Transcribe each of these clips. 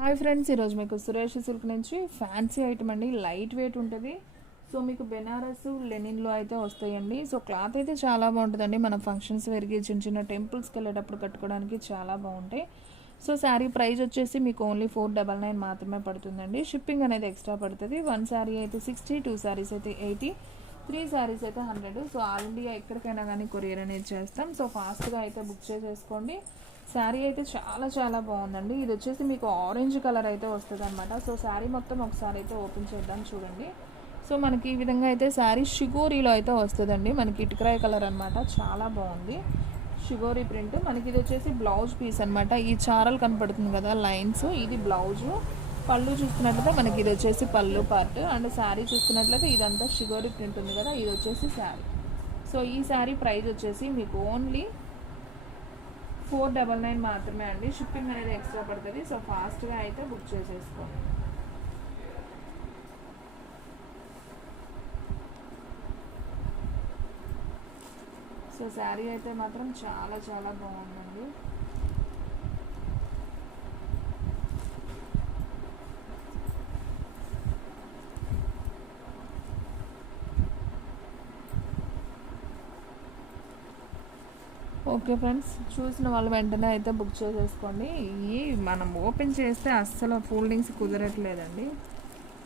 Hi friends, ఈరోజు మీకు Suresh silk నుంచి ఫ్యాన్సీ ఐటమ్ అండి. లైట్ వెయిట్ ఉంటుంది. సో మీకు బెనారస్ లెనిన్లో అయితే వస్తాయండి. సో క్లాత్ అయితే చాలా బాగుంటుందండి. మన ఫంక్షన్స్ వేర్కి చిన్న చిన్న టెంపుల్స్కి వెళ్ళేటప్పుడు కట్టుకోవడానికి చాలా బాగుంటాయి. సో శారీ ప్రైస్ వచ్చేసి మీకు ఓన్లీ 499 మాత్రమే పడుతుందండి. షిప్పింగ్ అనేది ఎక్స్ట్రా పడుతుంది. 1 శారీ అయితే 60, 2 శారీస్ అయితే 80, 3 శారీస్ అయితే 100. సో ఆల్ ఇండియా ఎక్కడికైనా కానీ కొరియర్ అనేది చేస్తాం. సో ఫాస్ట్గా అయితే బుక్ చేసేసుకోండి. శారీ అయితే చాలా చాలా బాగుందండి. ఇది వచ్చేసి మీకు ఆరెంజ్ కలర్ అయితే వస్తుంది అనమాట. సో శారీ మొత్తం ఒకసారి అయితే ఓపెన్ చేద్దాం చూడండి. సో మనకి ఈ విధంగా అయితే శారీ షిగోరీలో అయితే వస్తుందండి. మనకి ఇటుకరాయి కలర్ అనమాట. చాలా బాగుంది షిగోరీ ప్రింట్. మనకి ఇది వచ్చేసి బ్లౌజ్ పీస్ అనమాట. ఈ చారలు కనపడుతుంది కదా లైన్స్, ఇది బ్లౌజు. పళ్ళు చూసుకున్నట్లయితే మనకి ఇది వచ్చేసి పళ్ళు పార్ట్. అండ్ శారీ చూసుకున్నట్లయితే ఇదంతా షిగోరీ ప్రింట్ ఉంది కదా, ఇది వచ్చేసి శారీ. సో ఈ శారీ ప్రైస్ వచ్చేసి మీకు ఓన్లీ 499 మాత్రమే అండి. షిప్పింగ్ అనేది ఎక్స్ట్రా పడుతుంది. సో ఫాస్ట్గా అయితే బుక్ చేసేసుకోండి. సో శారీ అయితే మాత్రం చాలా చాలా బాగుందండి. ఓకే ఫ్రెండ్స్, చూసిన వాళ్ళు వెంటనే అయితే బుక్ చేసేసుకోండి. ఈ మనం ఓపెన్ చేస్తే అస్సలు ఫోల్డింగ్స్ కుదరట్లేదండి.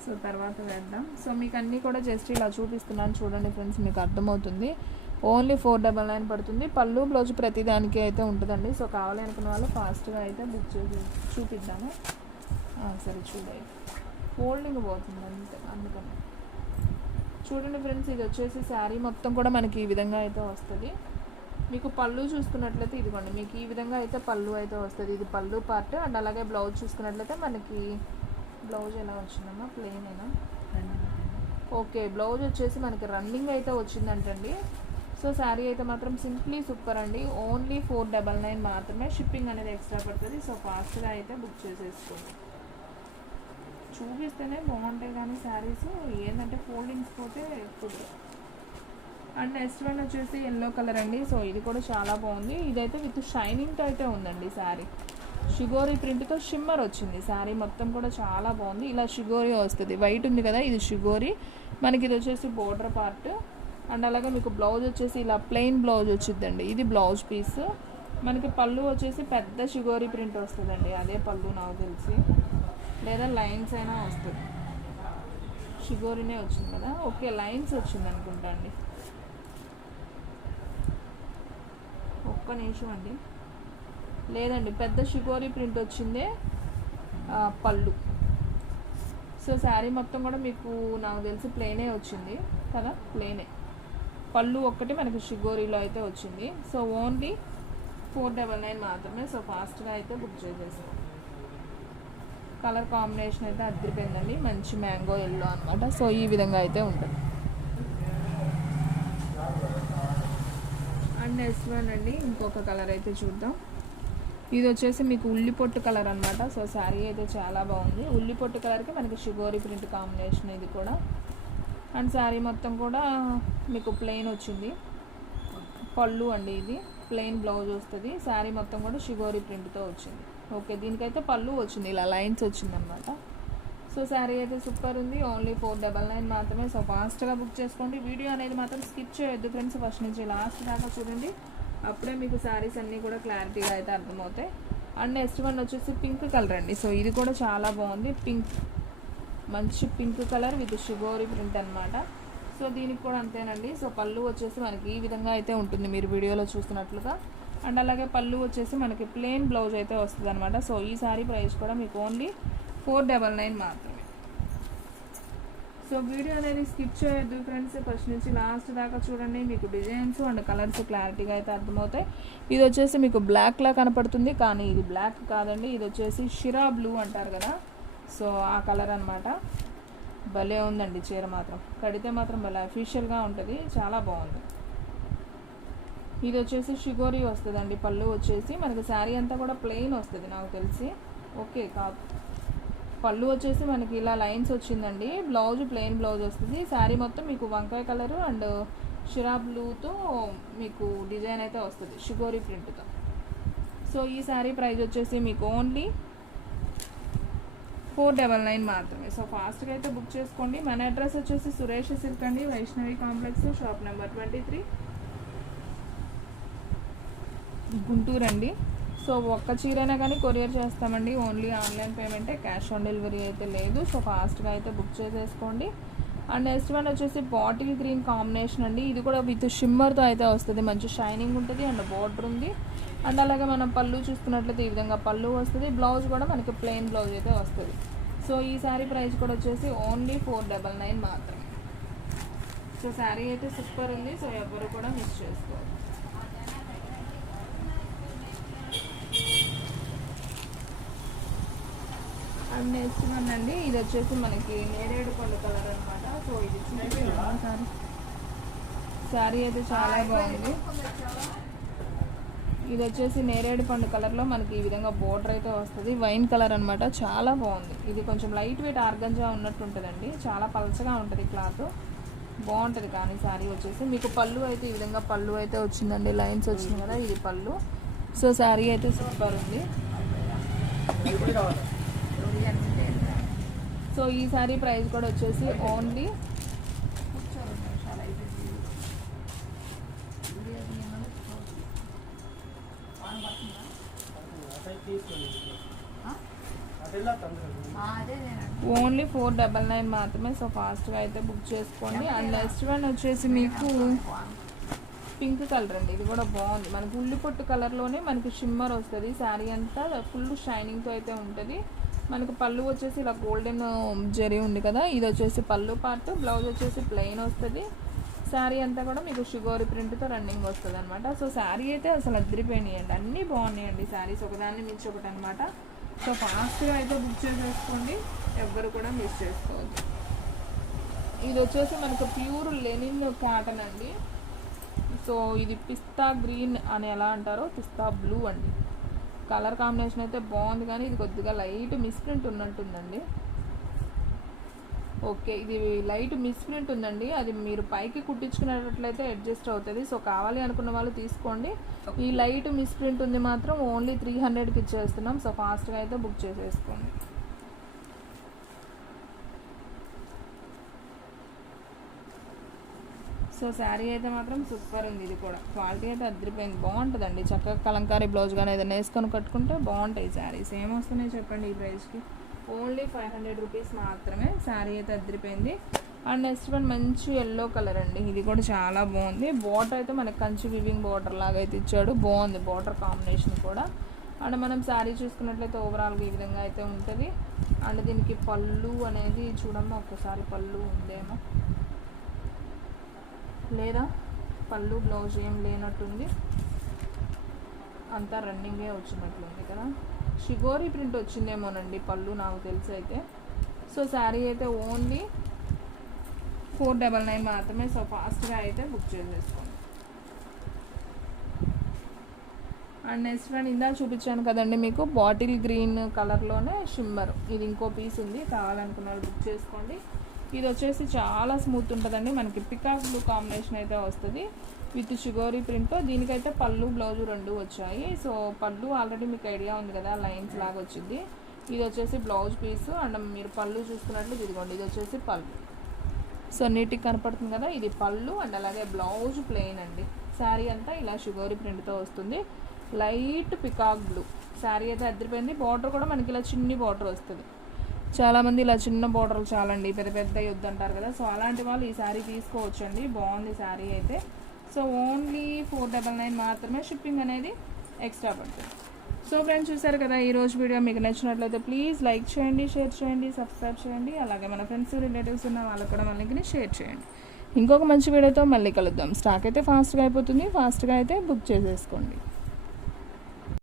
సో తర్వాత వేద్దాం. సో మీకు అన్నీ కూడా జస్ట్ ఇలా చూపిస్తున్నాను చూడండి ఫ్రెండ్స్, మీకు అర్థమవుతుంది. ఓన్లీ 499 పడుతుంది. పళ్ళు బ్లౌజ్ ప్రతిదానికి అయితే ఉంటుందండి. సో కావాలి అనుకున్న వాళ్ళు ఫాస్ట్గా అయితే బుక్ చేసి చూపిద్దాము. సరే చూడండి, ఫోల్డింగ్ పోతుంది అంతే, అందుకని చూడండి ఫ్రెండ్స్. ఇది వచ్చేసి శారీ మొత్తం కూడా మనకి ఈ విధంగా అయితే వస్తుంది. మీకు పళ్ళు చూసుకున్నట్లయితే ఇదిగోండి, మీకు ఈ విధంగా అయితే పళ్ళు అయితే వస్తుంది. ఇది పళ్ళు పార్ట్. అండ్ అలాగే బ్లౌజ్ చూసుకున్నట్లయితే మనకి బ్లౌజ్ ఎలా వచ్చిందమ్మా, ప్లెయిన్ అయినా. ఓకే, బ్లౌజ్ వచ్చేసి మనకి రన్నింగ్ అయితే వచ్చిందంటండి. సో శారీ అయితే మాత్రం సింప్లీ సూపర్ అండి. ఓన్లీ 499 మాత్రమే. షిప్పింగ్ అనేది ఎక్స్ట్రా పడుతుంది. సో ఫాస్ట్గా అయితే బుక్ చేసేసుకోండి. చూపిస్తేనే బాగుంటాయి కానీ శారీస్ ఏంటంటే ఫోల్డింగ్స్ పోతే కుదరదు. అండ్ నెక్స్ట్ వన్ వచ్చేసి ఎల్లో కలర్ అండి. సో ఇది కూడా చాలా బాగుంది. ఇదైతే విత్ షైనింగ్తో అయితే ఉందండి శారీ. షిగోరీ ప్రింట్తో షిమ్మర్ వచ్చింది. శారీ మొత్తం కూడా చాలా బాగుంది. ఇలా షిగోరీ వస్తుంది. వైట్ ఉంది కదా, ఇది షిగోరీ. మనకి ఇది వచ్చేసి బోర్డర్ పార్ట్. అండ్ అలాగే మీకు బ్లౌజ్ వచ్చేసి ఇలా ప్లెయిన్ బ్లౌజ్ వచ్చిందండి. ఇది బ్లౌజ్ పీస్. మనకి పళ్ళు వచ్చేసి పెద్ద షిగోరీ ప్రింట్ వస్తుందండి. అదే పళ్ళు నాకు తెలిసి, లేదా లైన్స్ అయినా వస్తుంది. షిగోరీనే వచ్చింది కదా, ఓకే లైన్స్ వచ్చింది అనుకుంటా అండి. ఒక్క నిమిషం అండి, లేదండి పెద్ద షిగోరీ ప్రింట్ వచ్చిందే పళ్ళు. సో శారీ మొత్తం కూడా మీకు నాకు తెలిసి ప్లెయినే వచ్చింది కదా, ప్లెయినే. పళ్ళు ఒక్కటి మనకి షిగోరీలో అయితే వచ్చింది. సో ఓన్లీ 499 మాత్రమే. సో ఫాస్ట్గా అయితే బుక్ చేసేస్తాం. కలర్ కాంబినేషన్ అయితే అదిరిపోయిందండి. మంచి మ్యాంగో ఎల్లో అనమాట. సో ఈ విధంగా అయితే ఉంటుంది. అండ్ నెక్స్ట్ వన్ అండి, ఇంకొక కలర్ అయితే చూద్దాం. ఇది వచ్చేసి మీకు ఉల్లిపొట్టు కలర్ అనమాట. సో శారీ అయితే చాలా బాగుంది. ఉల్లిపొట్టు కలర్కి మనకి షిగోరీ ప్రింట్ కాంబినేషన్ ఇది కూడా. అండ్ శారీ మొత్తం కూడా మీకు ప్లెయిన్ వచ్చింది. పళ్ళు అండి, ఇది ప్లెయిన్ బ్లౌజ్ వస్తుంది. శారీ మొత్తం కూడా షిగోరీ ప్రింట్తో వచ్చింది. ఓకే, దీనికైతే పళ్ళు వచ్చింది, ఇలా లైన్స్ వచ్చిందనమాట. సో శారీ అయితే సూపర్ ఉంది. ఓన్లీ 499 మాత్రమే. సో ఫాస్ట్గా బుక్ చేసుకోండి. వీడియో అనేది మాత్రం స్కిప్ చేయొద్దు ఫ్రెండ్స్, ఫస్ట్ నుంచి లాస్ట్ దాకా చూడండి. అప్పుడే మీకు శారీస్ అన్నీ కూడా క్లారిటీగా అయితే అర్థమవుతాయి. అండ్ నెక్స్ట్ వన్ వచ్చేసి పింక్ కలర్ అండి. సో ఇది కూడా చాలా బాగుంది. పింక్, మంచి పింక్ కలర్ విత్ షిగోరీ ప్రింట్ అనమాట. సో దీనికి కూడా అంతేనండి. సో పళ్ళు వచ్చేసి మనకి ఈ విధంగా అయితే ఉంటుంది, మీరు వీడియోలో చూస్తున్నట్లుగా. అండ్ అలాగే పళ్ళు వచ్చేసి మనకి ప్లెయిన్ బ్లౌజ్ అయితే వస్తుంది అనమాట. సో ఈ శారీ ప్రైస్ కూడా మీకు ఓన్లీ 499 మాత్రమే. సో వీడియో అనేది స్కిప్ చేయొద్దు ఫ్రెండ్స్, ఫస్ట్ నుంచి లాస్ట్ దాకా చూడండి. మీకు డిజైన్స్ అండ్ కలర్స్ క్లారిటీగా అయితే అర్థమవుతాయి. ఇది వచ్చేసి మీకు బ్లాక్లా కనపడుతుంది, కానీ ఇది బ్లాక్ కాదండి. ఇది వచ్చేసి షిరా బ్లూ అంటారు కదా, సో ఆ కలర్ అనమాట. భలే ఉందండి చీర మాత్రం. కడితే మాత్రం భలే అఫీషియల్గా ఉంటుంది, చాలా బాగుంది. ఇది వచ్చేసి షిగోరీ వస్తుందండి. పళ్ళు వచ్చేసి మనకి శారీ అంతా కూడా ప్లెయిన్ వస్తుంది నాకు తెలిసి. ఓకే కాదు, పళ్ళు వచ్చేసి మనకి ఇలా లైన్స్ వచ్చిందండి. బ్లౌజ్ ప్లెయిన్ బ్లౌజ్ వస్తుంది. శారీ మొత్తం మీకు వంకాయ కలరు అండ్ షిరా బ్లూతో మీకు డిజైన్ అయితే వస్తుంది షిగోరీ ప్రింట్తో. సో ఈ శారీ ప్రైస్ వచ్చేసి మీకు ఓన్లీ 499 మాత్రమే. సో ఫాస్ట్గా అయితే బుక్ చేసుకోండి. మన అడ్రస్ వచ్చేసి సురేష్ సిల్క్ అండి, Vaishnavi complex, shop number 23, Guntur అండి. సో ఒక్క చీరైనా కానీ కొరియర్ చేస్తామండి. ఓన్లీ ఆన్లైన్ పేమెంటే, క్యాష్ ఆన్ డెలివరీ అయితే లేదు. సో ఫాస్ట్గా అయితే బుక్ చేసేసుకోండి. అండ్ నెక్స్ట్ వన్ వచ్చేసి బాటిల్ గ్రీన్ కాంబినేషన్ అండి. ఇది కూడా విత్ షిమ్మర్తో అయితే వస్తుంది. మంచి షైనింగ్ ఉంటుంది అండ్ బార్డర్ ఉంది. అండ్ అలాగే మనం పళ్ళు చూసుకున్నట్లయితే ఈ విధంగా పళ్ళు వస్తుంది. బ్లౌజ్ కూడా మనకి ప్లెయిన్ బ్లౌజ్ అయితే వస్తుంది. సో ఈ శారీ ప్రైస్ కూడా వచ్చేసి ఓన్లీ 499 మాత్రమే. సో శారీ అయితే సూపర్ ఉంది. సో ఎవరు కూడా మిస్ చేసుకోవాలి. అండ్ నెక్స్ట్ వన్ అండి, ఇది వచ్చేసి మనకి నేరేడు పండు కలర్ అనమాట. సో ఇది చూసి శారీ అయితే చాలా బాగుంది. ఇది వచ్చేసి నేరేడు పండు కలర్లో మనకి ఈ విధంగా బోర్డర్ అయితే వస్తుంది. వైన్ కలర్ అనమాట, చాలా బాగుంది. ఇది కొంచెం లైట్ వెయిట్ ఆర్గంజా ఉన్నట్టు ఉంటుందండి. చాలా పలచగా ఉంటుంది క్లాత్, బాగుంటుంది. కానీ శారీ వచ్చేసి మీకు పళ్ళు అయితే ఈ విధంగా పళ్ళు అయితే వచ్చిందండి, లైన్స్ వచ్చింది కదా, ఇది పళ్ళు. సో శారీ అయితే సూపర్ ఉంది. సో ఈ శారీ ప్రైస్ కూడా వచ్చేసి ఓన్లీ ఓన్లీ 499 మాత్రమే. సో ఫాస్ట్గా అయితే బుక్ చేసుకోండి. అండ్ నెక్స్ట్ వన్ వచ్చేసి మీకు పింక్ కలర్ అండి. ఇది కూడా బాగుంది. మనకి ఉల్లిపొట్టు కలర్లోనే మనకి షిమ్మర్ వస్తుంది. శారీ అంతా ఫుల్ షైనింగ్తో అయితే ఉంటుంది. మనకు పళ్ళు వచ్చేసి ఇలా గోల్డెన్ జరీ ఉంది కదా, ఇది వచ్చేసి పళ్ళు పార్ట్. బ్లౌజ్ వచ్చేసి ప్లెయిన్ వస్తుంది. శారీ అంతా కూడా మీకు షుగోరి ప్రింట్తో రన్నింగ్ వస్తుంది అనమాట. సో శారీ అయితే అసలు అదిరిపోయినాయండి, అన్నీ బాగున్నాయండి శారీస్, ఒకదాన్ని మించి ఒకటి అనమాట. సో ఫాస్ట్గా అయితే బుక్ చేసేసుకోండి, ఎవ్వరు కూడా మిస్ చేసుకోవద్దు. ఇది వచ్చేసి మనకు ప్యూర్ లెనిన్ కాటన్ అండి. సో ఇది పిస్తా గ్రీన్ అని ఎలా అంటారో, పిస్తా బ్లూ అండి. కలర్ కాంబినేషన్ అయితే బాగుంది, కానీ ఇది కొద్దిగా లైట్ మిస్ప్రింట్ ఉన్నట్టుందండి. ఓకే, ఇది లైట్ మిస్ప్రింట్ ఉందండి. అది మీరు పైకి కుట్టించుకునేటట్లయితే అడ్జస్ట్ అవుతుంది. సో కావాలి అనుకున్న వాళ్ళు తీసుకోండి. ఈ లైట్ మిస్ప్రింట్ ఉంది మాత్రం ఓన్లీ 300కి ఇచ్చేస్తున్నాం. సో ఫాస్ట్గా అయితే బుక్ చేసేసుకోండి. సో శారీ అయితే మాత్రం సూపర్ ఉంది. ఇది కూడా క్వాలిటీ అయితే అదిరిపోయింది, బాగుంటుందండి. చక్కగా కలంకారీ బ్లౌజ్ కానీ ఏదైనా వేసుకొని కట్టుకుంటే బాగుంటాయి శారీస్. ఏమొస్తున్నాయి చెప్పండి ఈ ప్రైస్కి? ఓన్లీ 500 రూపీస్ మాత్రమే. శారీ అయితే అదిరిపోయింది. అండ్ నెక్స్ట్ వన్ మంచి ఎల్లో కలర్ అండి. ఇది కూడా చాలా బాగుంది. బార్డర్ అయితే మనకి కంచి వివింగ్ బార్డర్ లాగా అయితే ఇచ్చాడు, బాగుంది బార్డర్ కాంబినేషన్ కూడా. అండ్ మనం శారీ చూసుకున్నట్లయితే ఓవరాల్గా ఈ విధంగా అయితే ఉంటుంది. అండ్ దీనికి పళ్ళు అనేది చూడమ్మా, ఒక్కసారి పళ్ళు ఉందేమో లేదా, పళ్ళు బ్లౌజ్ ఏం లేనట్టుంది, అంతా రన్నింగే వచ్చినట్లుంది కదా. షిగోరి ప్రింట్ వచ్చిందేమోనండి పళ్ళు, నాకు తెలిసి అయితే. సో శారీ అయితే ఓన్లీ 499 మాత్రమే. సో ఫాస్ట్గా అయితే బుక్ చేసేసుకోండి. అండ్ నెక్స్ట్ వన్ ఇందాక చూపించాను కదండి మీకు, బాటిల్ గ్రీన్ కలర్లోనే షిమ్మర్. ఇది ఇంకో పీస్ ఉంది, కావాలనుకున్న వాళ్ళు బుక్ చేసుకోండి. ఇది వచ్చేసి చాలా స్మూత్ ఉంటుందండి. మనకి పికాక్ బ్లూ కాంబినేషన్ అయితే వస్తుంది విత్ షుగోరీ ప్రింట్తో. దీనికైతే పళ్ళు బ్లౌజు రెండు వచ్చాయి. సో పళ్ళు ఆల్రెడీ మీకు ఐడియా ఉంది కదా, లైన్స్ లాగా వచ్చింది. ఇది వచ్చేసి బ్లౌజ్ పీసు. అండ్ మీరు పళ్ళు చూసుకున్నట్లు ఇదిగోండి, ఇది వచ్చేసి పళ్ళు. సో నీట్గా కనపడుతుంది కదా, ఇది పళ్ళు. అండ్ అలాగే బ్లౌజ్ ప్లెయిన్ అండి. శారీ అంతా ఇలా షుగోరీ ప్రింట్తో వస్తుంది, లైట్ పికాక్ బ్లూ. శారీ అయితే అదిరిపోయింది. బార్డర్ కూడా మనకి ఇలా చిన్ని బార్డర్ వస్తుంది. చాలామంది ఇలా చిన్న బార్డర్లు చాలండి, పెద్ద పెద్ద యుద్ధ అంటారు కదా. సో అలాంటి వాళ్ళు ఈ శారీ తీసుకోవచ్చు అండి, బాగుంది శారీ అయితే. సో ఓన్లీ 499 మాత్రమే. షిప్పింగ్ అనేది ఎక్స్ట్రా పడుతుంది. సో ఫ్రెండ్స్ చూసారు కదా, ఈరోజు వీడియో మీకు నచ్చినట్లయితే ప్లీజ్ లైక్ చేయండి, షేర్ చేయండి, సబ్స్క్రైబ్ చేయండి. అలాగే మన ఫ్రెండ్స్ రిలేటివ్స్ ఉన్న వాళ్ళకి కూడా మన లింక్ని షేర్ చేయండి. ఇంకొక మంచి వీడియోతో మళ్ళీ కలుద్దాం. స్టాక్ అయితే ఫాస్ట్గా అయిపోతుంది, ఫాస్ట్గా అయితే బుక్ చేసేసుకోండి.